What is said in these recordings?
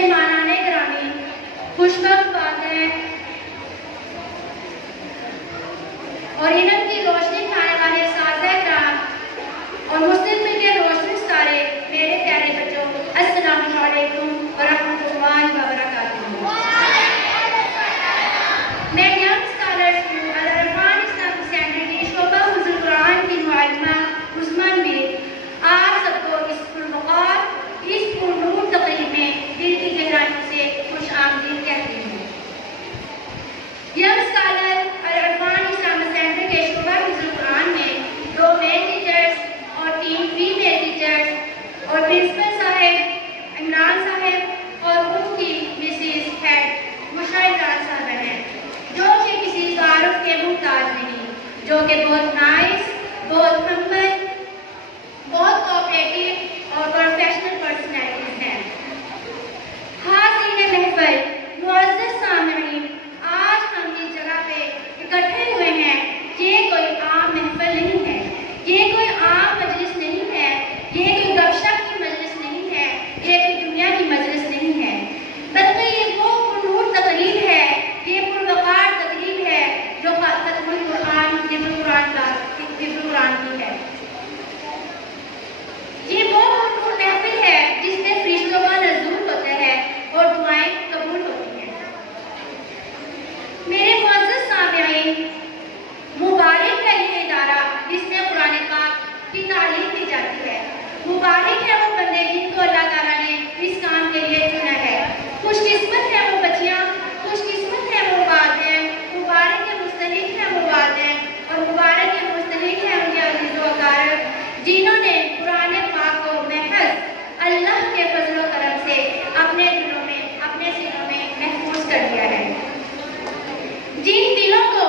مہمانان گرامی، خوشبخت بات ہے اور علم کی روشنی کھانے والے اساتذہ کرام اور مسلم کے روشن ستارے، میرے پیارے بچوں، السلام علیکم ورحمۃ اللہ وبرکاتہ۔ میں ینگ اسکالر ہوں، العرفان اسلامک سینٹر کی شعبہ حفظ القرآن کی معلمہ عثمان میر۔ آپ سب کو اس پروقار، اس پرنور تقریب میں دل کی گہرائیوں سے خوش آمدید کہتی ہوں۔ ینگ اسکالر العرفان اسلامک سینٹر کے شعبہ حفظ القرآن میں 2 میل ٹیچرز اور 3 فیمیل ٹیچرز اور پرنسپل صاحب عمران صاحب اور ان کی مسز ہیڈ مشاہدہ صاحب ہیں، جو کہ کسی تعارف کے محتاج نہیں، جو کہ بہت نائس، بہت ہمبل، بہت کوآپریٹو اور پروفیشنل پرسنالٹیز ہیں۔ حاضرین محفل، معزز سامعین، آج ہم اس جگہ پہ اکٹھے ہوئے ہیں، یہ کوئی عام محفل نہیں ہے، یہ کوئی عام مجلس نہیں ہے، یہ کوئی گپ شپ کی مجلس نہیں ہے، یہ کوئی دنیا کی مجلس نہیں ہے، بلکہ یہ وہ پرنور تقریب ہے، یہ پروقار تقریب ہے جو ختم القرآن حفظ القرآن کی ہے۔ یہ وہ پرنور محفل ہے جس میں فرشتوں کا نزول ہوتا ہے اور دعائیں قبول ہوتی ہیں۔ میرے معزز سامعین، مبارک ہے یہ ادارہ جس میں قرآن پاک کی تعلیم دی جاتی ہے۔ مبارک ہے وہ بندے جن کو اللہ تعالیٰ نے اس کام کے لیے چنا ہے۔ خوش قسمت ہے وہ بچیاں، خوش قسمت ہے وہ والدین، مبارک ہے مستحق ہے وہ والدین، اور مبارک ہے مستحق ہے ان کے عزیز و اقارب جنہوں نے قرآن پاک کو محض اللہ کے فضل و کرم سے اپنے دلوں میں، اپنے سینوں میں محفوظ کر دیا ہے۔ جن دلوں کو،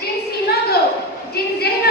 جن سینوں کو، جن ذہنوں